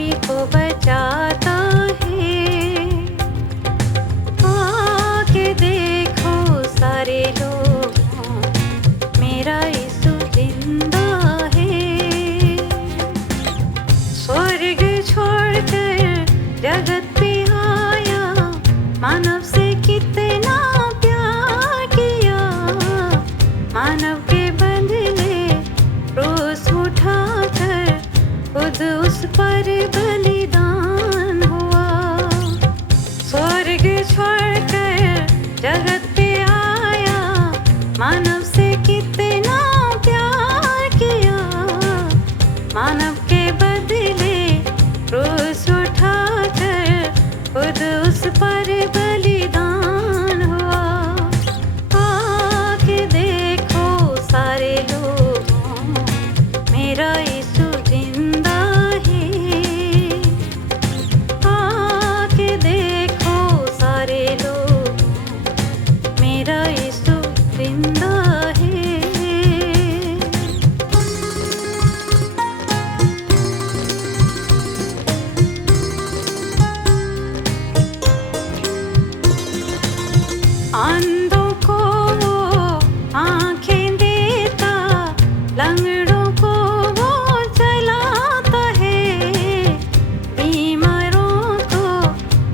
पापी को बचाता है। आके देखो सारे लोगों, मेरा यीशु जिंदा है। स्वर्ग छोड़कर जगत पे आया, मानव से कितना प्यार किया। मानव के बदले क्रूस उठाकर खुद उस पर बलिदान हुआ। स्वर्ग छोड़कर जगत पे आया, मानव से कितना प्यार किया। मानव के बदले क्रूस उठाकर खुद उस पर बलिदान हुआ। आके देखो सारे लोगों, मेरा यीशु जिंदा है। आके देखो सारे लोगों, मेरा यीशु जिंदा है। अंधों को वो आँखें देता, लंगड़ों को वो चलाता है। बीमारों को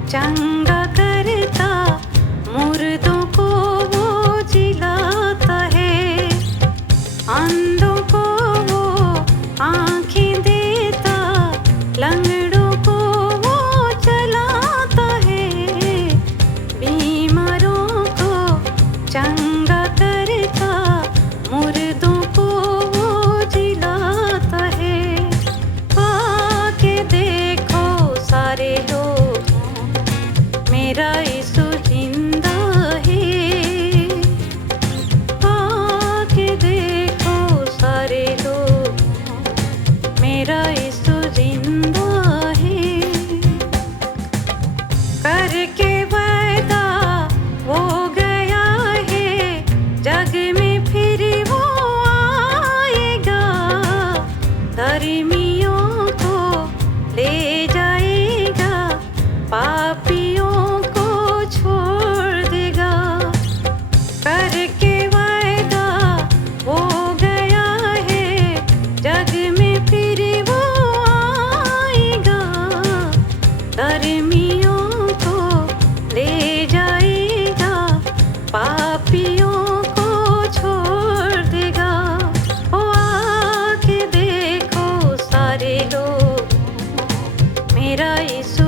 चंगा करता, मुर्दों को वो जिलाता है। अंधों को वो आँखें देता, लंगड़ों को वो चलाता है। बीमारों को चंगा करता, मुर्दों को वो जिलाता है। आके देखो सारे लोगों, मेरा यीशु जिंदा है। आके देखो सारे लोगों, मेरा यीशु जिंदा है। करके वादा वो गया है, जग में फिर वो आएगा। धर्मियों को ले जाएगा, पापियों को छोड़ देगा। करके वादा वो गया है, जग में फिर वो आएगा। धर्मियों को ले जाएगा, पापियों को छोड़ देगा। ओ आके देखो सारे लोग, मेरा यीशु